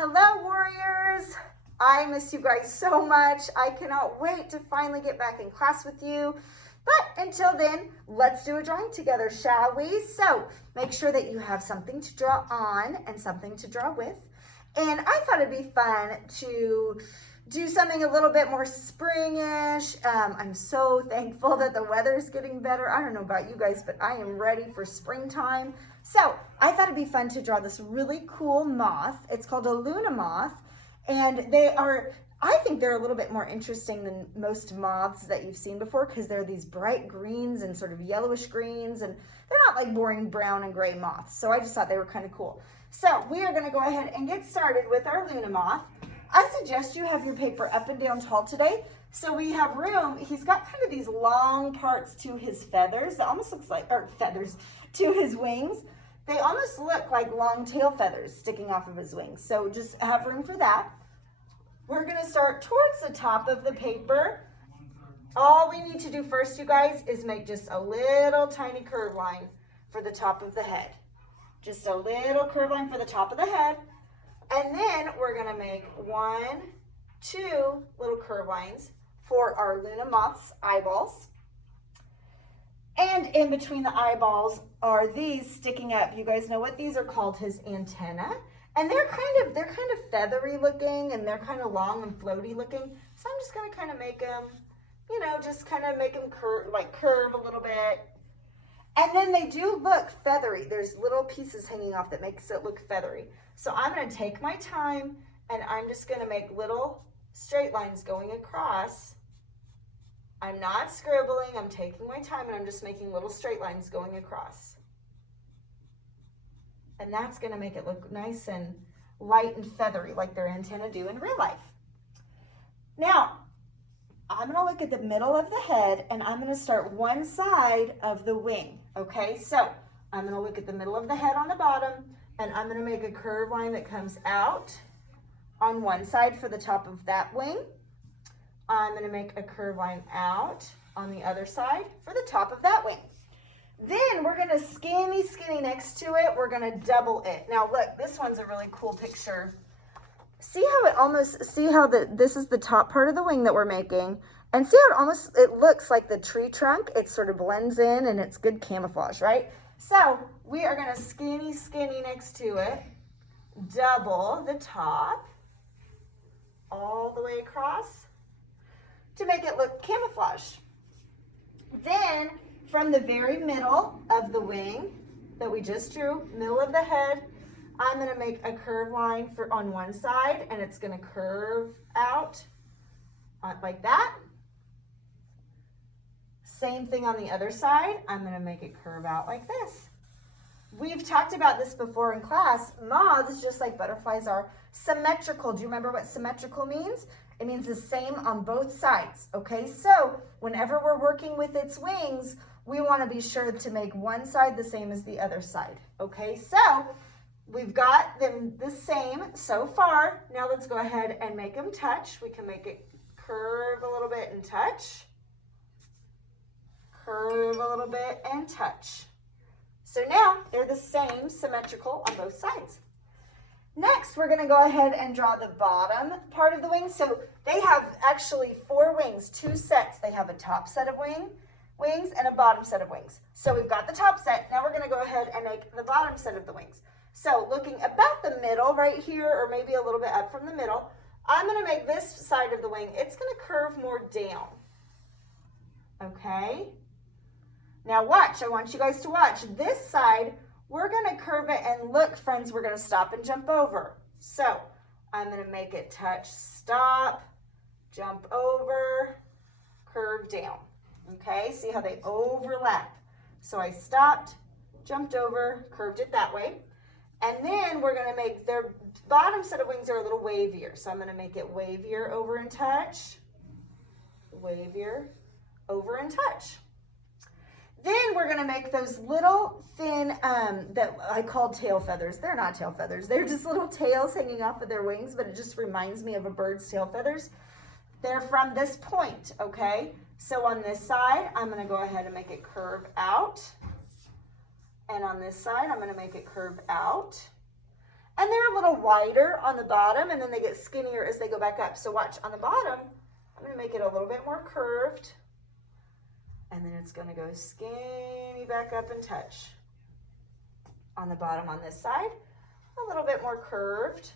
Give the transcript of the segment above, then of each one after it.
Hello, warriors. I miss you guys so much. I cannot wait to finally get back in class with you. But until then, let's do a drawing together, shall we? So make sure that you have something to draw on and something to draw with. And I thought it'd be fun to do something a little bit more springish. I'm so thankful that the weather is getting better. I don't know about you guys, but I am ready for springtime. So I thought it'd be fun to draw this really cool moth. It's called a Luna moth, and I think they're a little bit more interesting than most moths that you've seen before because they're these bright greens and sort of yellowish greens, and they're not like boring brown and gray moths. So I just thought they were kind of cool. So we are gonna go ahead and get started with our Luna moth. I suggest you have your paper up and down tall today so we have room. He's got kind of these long parts to his feathers. It almost looks like, or feathers, to his wings. They almost look like long tail feathers sticking off of his wings. So just have room for that. We're gonna start towards the top of the paper. All we need to do first, you guys, is make just a little tiny curve line for the top of the head. Just a little curve line for the top of the head. And then we're gonna make 1, 2 little curve lines for our Luna moth's eyeballs. And in between the eyeballs are these sticking up. You guys know what these are called, his antenna. And they're kind of feathery looking, and they're kind of long and floaty looking. So I'm just gonna kind of make them, just kind of make them curve a little bit. And then they do look feathery. There's little pieces hanging off that makes it look feathery. So I'm gonna take my time and I'm just gonna make little straight lines going across. I'm not scribbling, I'm taking my time and I'm just making little straight lines going across. And that's gonna make it look nice and light and feathery like their antennae do in real life. Now, I'm gonna look at the middle of the head and I'm gonna start one side of the wing, okay? So I'm gonna look at the middle of the head on the bottom and I'm gonna make a curved line that comes out on one side for the top of that wing. I'm gonna make a curved line out on the other side for the top of that wing. Then we're gonna skinny next to it, we're gonna double it. Now look, this one's a really cool picture. See how this is the top part of the wing that we're making, and see how it looks like the tree trunk. It sort of blends in and it's good camouflage, right? So we are gonna skinny next to it, double the top all the way across to make it look camouflage. Then from the very middle of the wing that we just drew, middle of the head, I'm gonna make a curved line on one side and it's gonna curve out like that. Same thing on the other side. I'm gonna make it curve out like this. We've talked about this before in class. Moths, just like butterflies, are symmetrical. Do you remember what symmetrical means? It means the same on both sides, okay? So whenever we're working with its wings, we wanna be sure to make one side the same as the other side, okay? So we've got them the same so far. Now let's go ahead and make them touch. We can make it curve a little bit and touch. Curve a little bit and touch. So now they're the same, symmetrical on both sides. Next, we're gonna go ahead and draw the bottom part of the wing. So they have actually 4 wings, 2 sets. They have a top set of wings and a bottom set of wings. So we've got the top set. Now we're gonna go ahead and make the bottom set of the wings. So looking about the middle right here, or maybe a little bit up from the middle, I'm gonna make this side of the wing, it's gonna curve more down, okay? Now watch, I want you guys to watch. This side, we're gonna curve it, and look, friends, we're gonna stop and jump over. So I'm gonna make it touch, stop, jump over, curve down, okay? See how they overlap. So I stopped, jumped over, curved it that way. And then we're gonna make their bottom set of wings are a little wavier. So I'm gonna make it wavier over and touch, wavier over and touch. Then we're gonna make those little thin, that I call tail feathers. They're not tail feathers. They're just little tails hanging off of their wings, but it just reminds me of a bird's tail feathers. They're from this point, okay? So on this side, I'm gonna go ahead and make it curve out. And on this side, I'm gonna make it curve out. And they're a little wider on the bottom, and then they get skinnier as they go back up. So watch, on the bottom, I'm going to make it a little bit more curved. And then it's going to go skinny back up and touch. On the bottom on this side, a little bit more curved.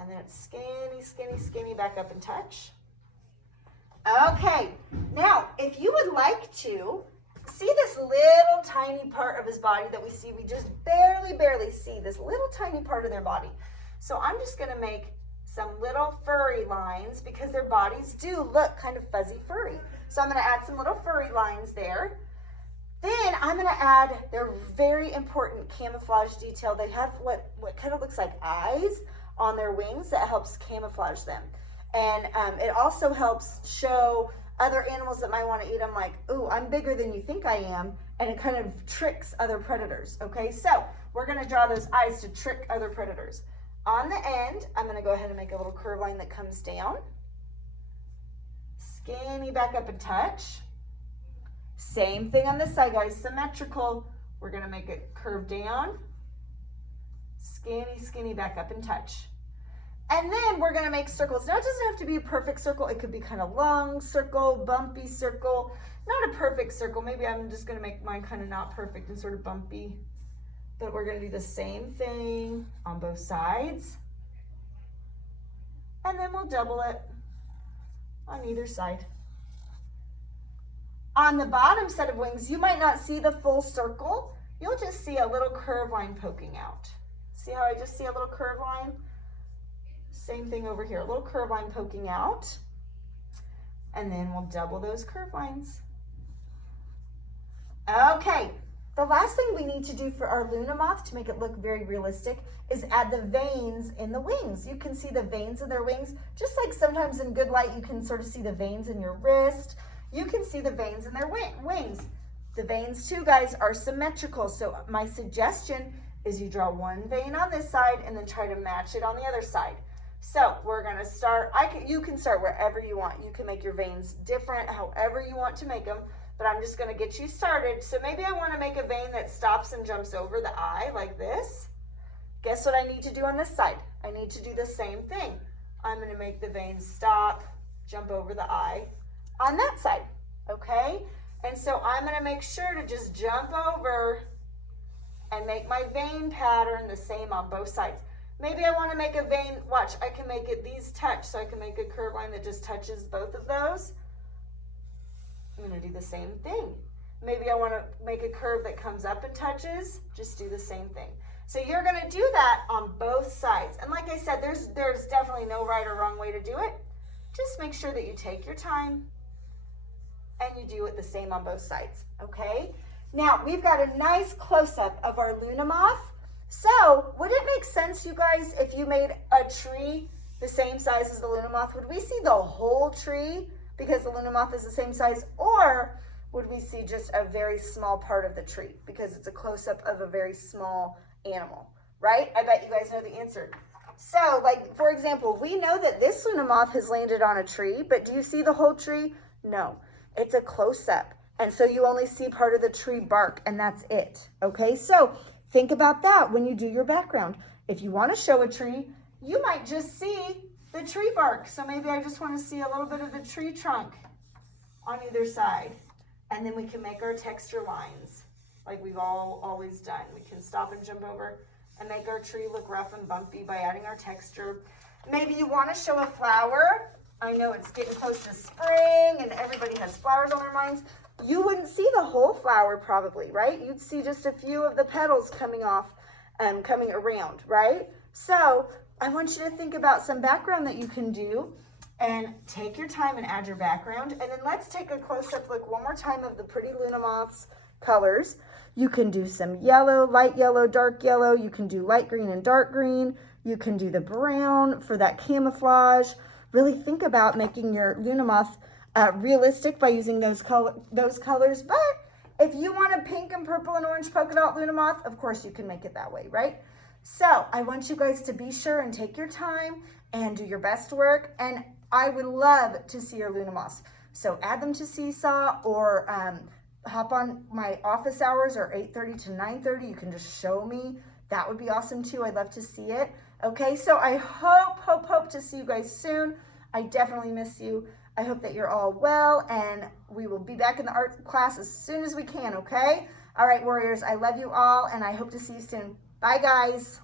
And then it's skinny, skinny, skinny back up and touch. Okay, now if you would like to see this little tiny part of his body that we see, we just barely see this little tiny part of their body. So I'm just going to make some little furry lines because their bodies do look kind of fuzzy furry. So I'm going to add some little furry lines there. Then I'm going to add their very important camouflage detail. They have what kind of looks like eyes on their wings that helps camouflage them. And it also helps show other animals that might want to eat them, like, ooh, I'm bigger than you think I am. And it kind of tricks other predators. Okay, so we're going to draw those eyes to trick other predators. On the end, I'm going to go ahead and make a little curve line that comes down. Skinny back up and touch. Same thing on this side, guys, symmetrical. We're going to make it curve down. Skinny, skinny back up and touch. And then we're going to make circles. Now, it doesn't have to be a perfect circle. It could be kind of long circle, bumpy circle. Not a perfect circle. Maybe I'm just going to make mine kind of not perfect and sort of bumpy. But we're going to do the same thing on both sides. And then we'll double it on either side. On the bottom set of wings, you might not see the full circle. You'll just see a little curve line poking out. See how I just see a little curve line? Same thing over here, a little curve line poking out. And then we'll double those curve lines. Okay, the last thing we need to do for our Luna moth to make it look very realistic is add the veins in the wings. You can see the veins in their wings, just like sometimes in good light you can sort of see the veins in your wrist. You can see the veins in their wings. The veins too, guys, are symmetrical. So my suggestion is you draw one vein on this side and then try to match it on the other side. So we're gonna start, you can start wherever you want. You can make your veins different, however you want to make them, but I'm just gonna get you started. So maybe I wanna make a vein that stops and jumps over the eye like this. Guess what I need to do on this side? I need to do the same thing. I'm gonna make the vein stop, jump over the eye on that side, okay? And so I'm gonna make sure to just jump over and make my vein pattern the same on both sides. Maybe I wanna make a vein, watch, I can make it these touch, so I can make a curve line that just touches both of those. I'm gonna do the same thing. Maybe I wanna make a curve that comes up and touches, just do the same thing. So you're gonna do that on both sides. And like I said, there's definitely no right or wrong way to do it. Just make sure that you take your time and you do it the same on both sides, okay? Now, we've got a nice close-up of our Luna moth. So, would it make sense, you guys, if you made a tree the same size as the Luna moth? Would we see the whole tree because the Luna moth is the same size? Or would we see just a very small part of the tree because it's a close-up of a very small animal, right? I bet you guys know the answer. So, like, for example, we know that this Luna moth has landed on a tree, but do you see the whole tree? No. It's a close-up, and so you only see part of the tree bark, and that's it, okay? So think about that when you do your background. If you want to show a tree, you might just see the tree bark. So maybe I just want to see a little bit of the tree trunk on either side, and then we can make our texture lines like we've always done. We can stop and jump over and make our tree look rough and bumpy by adding our texture. Maybe you want to show a flower. I know it's getting close to spring and everybody has flowers on their minds. You wouldn't see the whole flower probably, right? You'd see just a few of the petals coming off, coming around, right? So I want you to think about some background that you can do and take your time and add your background. And then let's take a close-up look one more time of the pretty Luna moth's colors. You can do some yellow, light yellow, dark yellow. You can do light green and dark green. You can do the brown for that camouflage. Really think about making your Luna moth realistic by using those colors. But if you want a pink and purple and orange polka dot Luna moth, of course you can make it that way, right? So I want you guys to be sure and take your time and do your best work. And I would love to see your Luna moths. So add them to Seesaw or hop on my office hours or 8:30 to 9:30. You can just show me that would be awesome too. I'd love to see it. Okay, so I hope to see you guys soon. I definitely miss you. I hope that you're all well, and we will be back in the art class as soon as we can, okay? All right, warriors, I love you all, and I hope to see you soon. Bye, guys.